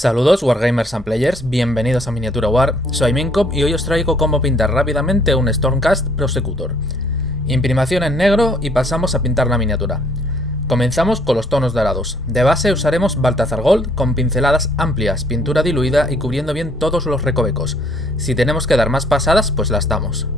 Saludos Wargamers and Players, bienvenidos a Miniatura War, soy Minkop y hoy os traigo cómo pintar rápidamente un Stormcast Prosecutor. Imprimación en negro y pasamos a pintar la miniatura. Comenzamos con los tonos dorados. De base usaremos Balthazar Gold con pinceladas amplias, pintura diluida y cubriendo bien todos los recovecos. Si tenemos que dar más pasadas, pues las damos.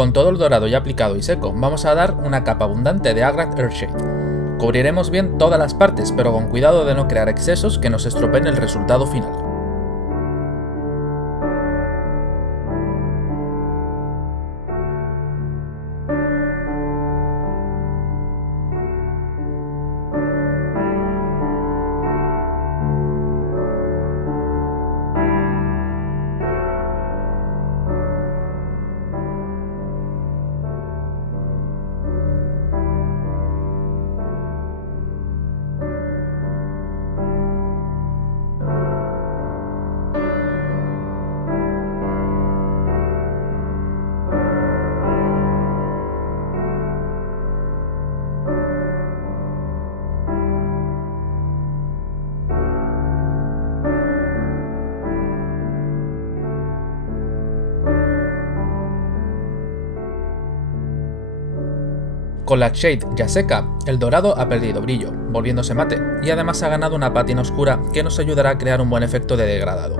Con todo el dorado ya aplicado y seco, vamos a dar una capa abundante de Agrax Earthshade. Cubriremos bien todas las partes, pero con cuidado de no crear excesos que nos estropeen el resultado final. Con la shade ya seca, el dorado ha perdido brillo, volviéndose mate, y además ha ganado una pátina oscura que nos ayudará a crear un buen efecto de degradado.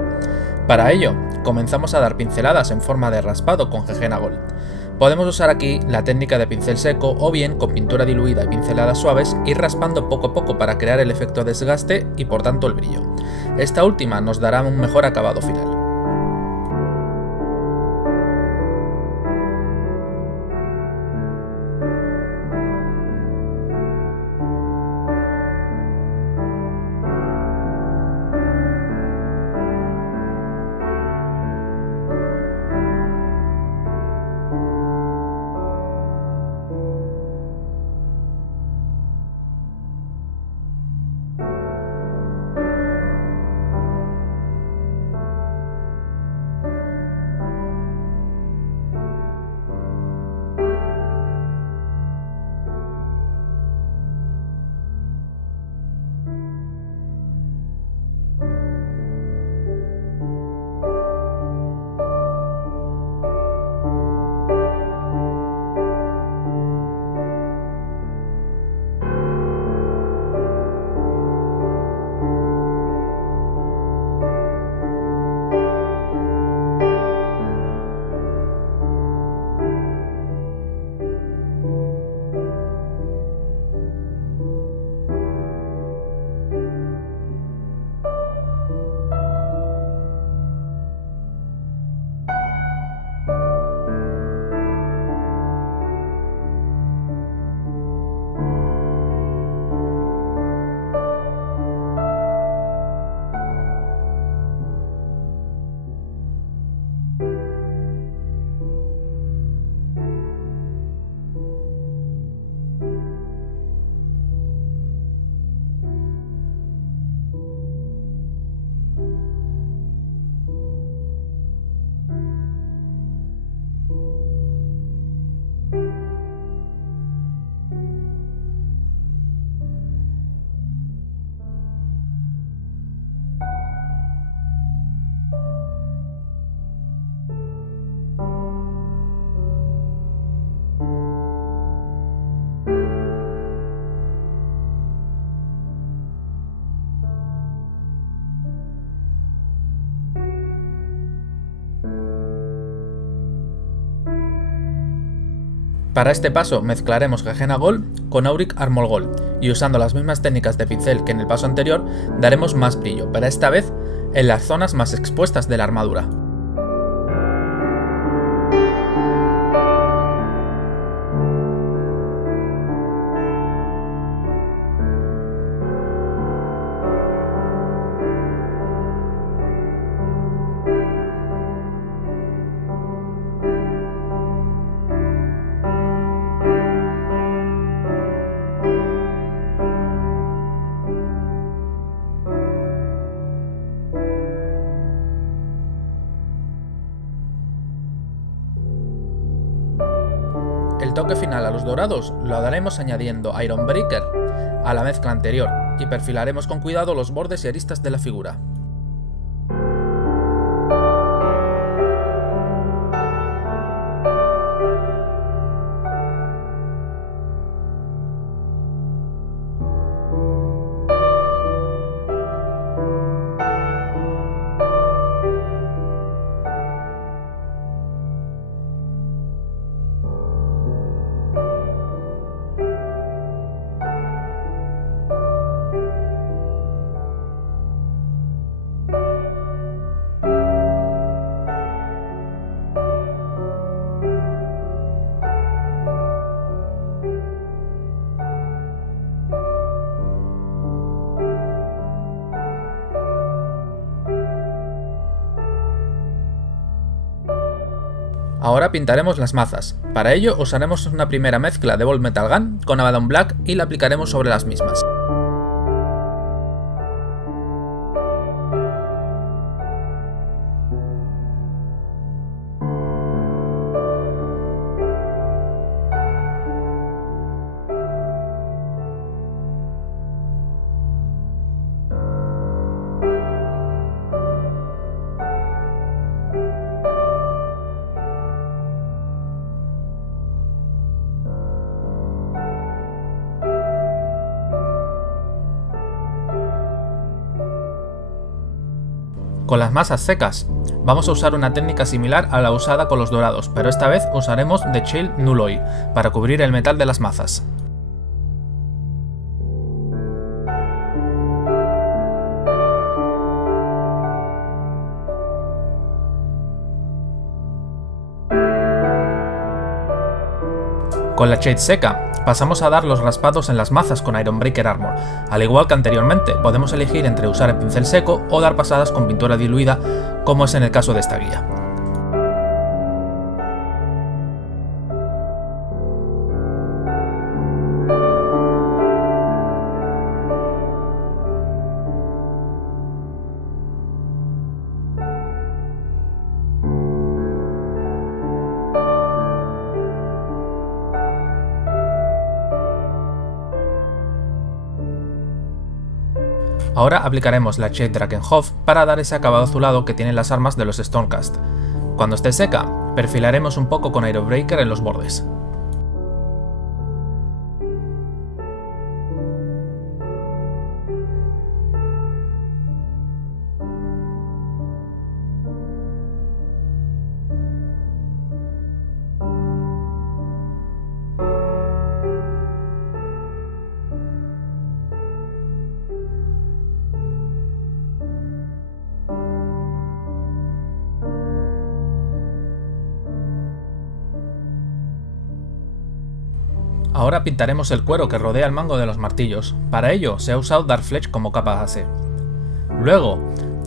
Para ello, comenzamos a dar pinceladas en forma de raspado con Gegena Gold. Podemos usar aquí la técnica de pincel seco o bien con pintura diluida y pinceladas suaves ir raspando poco a poco para crear el efecto desgaste y por tanto el brillo. Esta última nos dará un mejor acabado final. Para este paso mezclaremos Gegena Gold con Auric Armor Gold y usando las mismas técnicas de pincel que en el paso anterior daremos más brillo, pero esta vez en las zonas más expuestas de la armadura. El toque final a los dorados lo daremos añadiendo Iron Breaker a la mezcla anterior y perfilaremos con cuidado los bordes y aristas de la figura. Ahora pintaremos las mazas. Para ello usaremos una primera mezcla de Ball Metal Gun con Abaddon Black y la aplicaremos sobre las mismas. Con las masas secas, vamos a usar una técnica similar a la usada con los dorados, pero esta vez usaremos The Chill Null Oil para cubrir el metal de las mazas. Con la Shade seca, pasamos a dar los raspados en las mazas con Ironbreaker Armor. Al igual que anteriormente, podemos elegir entre usar el pincel seco o dar pasadas con pintura diluida, como es en el caso de esta guía. Ahora aplicaremos la Shade Drakenhof para dar ese acabado azulado que tienen las armas de los Stormcast. Cuando esté seca, perfilaremos un poco con Ironbreaker en los bordes. Ahora pintaremos el cuero que rodea el mango de los martillos. Para ello se ha usado Darkfletch como capa base. Luego,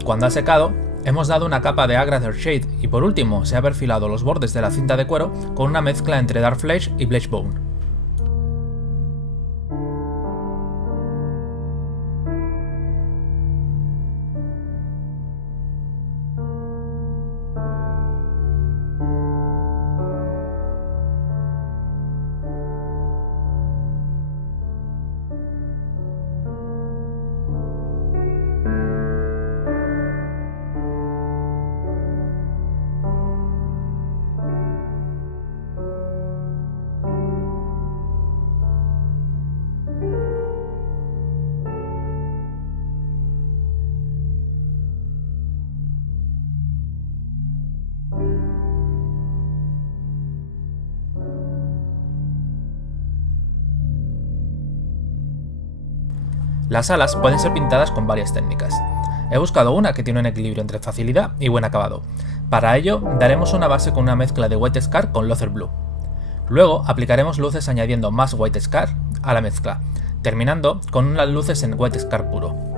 cuando ha secado, hemos dado una capa de Agrader Shade y por último se ha perfilado los bordes de la cinta de cuero con una mezcla entre Darkfletch y Blechbone. Las alas pueden ser pintadas con varias técnicas. He buscado una que tiene un equilibrio entre facilidad y buen acabado. Para ello, daremos una base con una mezcla de White Scar con Lothar Blue. Luego aplicaremos luces añadiendo más White Scar a la mezcla, terminando con unas luces en White Scar puro.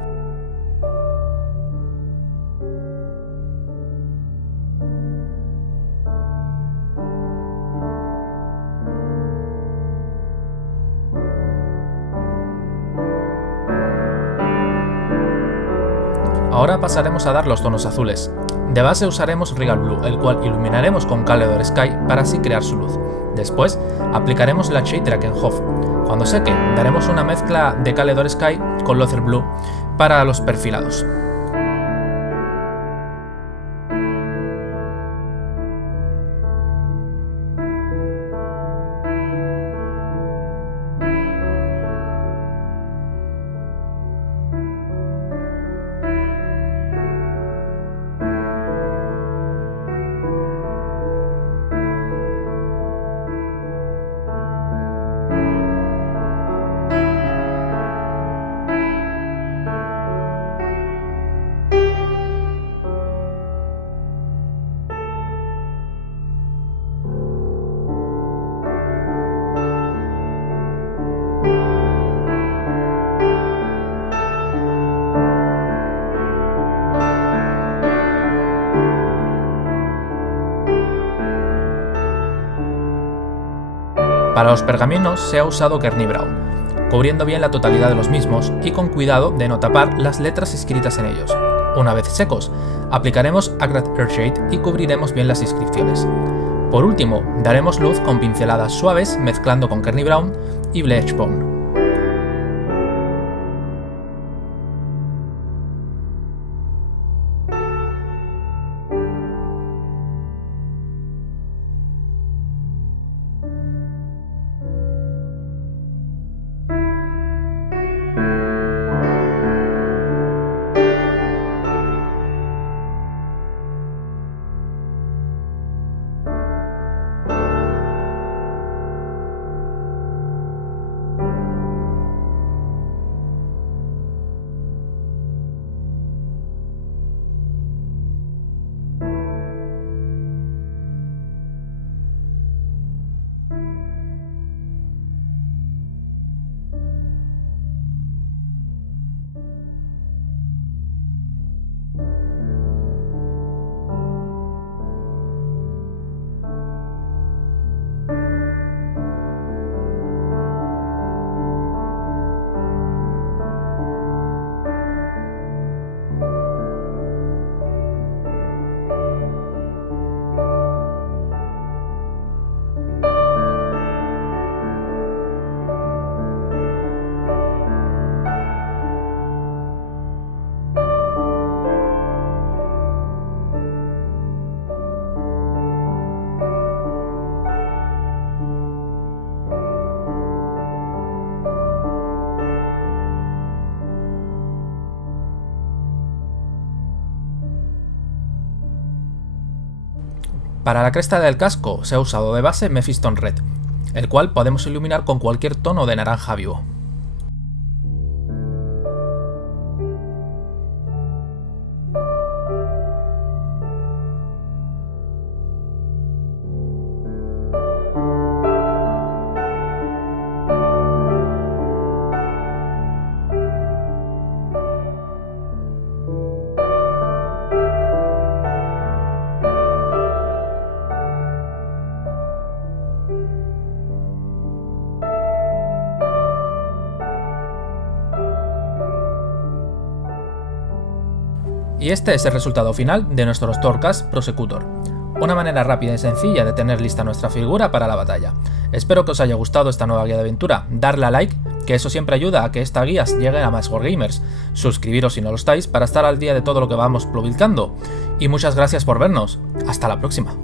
Ahora pasaremos a dar los tonos azules. De base usaremos Regal Blue, el cual iluminaremos con Calendar Sky para así crear su luz. Después aplicaremos la Shade Drakenhof. Cuando seque, daremos una mezcla de Calendar Sky con Lothar Blue para los perfilados. Para los pergaminos se ha usado Kearney Brown, cubriendo bien la totalidad de los mismos y con cuidado de no tapar las letras escritas en ellos. Una vez secos, aplicaremos Agrax Earthshade y cubriremos bien las inscripciones. Por último, daremos luz con pinceladas suaves mezclando con Kearney Brown y Blechbone. Para la cresta del casco se ha usado de base Mephiston Red, el cual podemos iluminar con cualquier tono de naranja vivo. Y este es el resultado final de nuestro Stormcast Prosecutor. Una manera rápida y sencilla de tener lista nuestra figura para la batalla. Espero que os haya gustado esta nueva guía de aventura, darle a like, que eso siempre ayuda a que esta guía llegue a más wargamers. Suscribiros si no lo estáis para estar al día de todo lo que vamos publicando. Y muchas gracias por vernos. Hasta la próxima.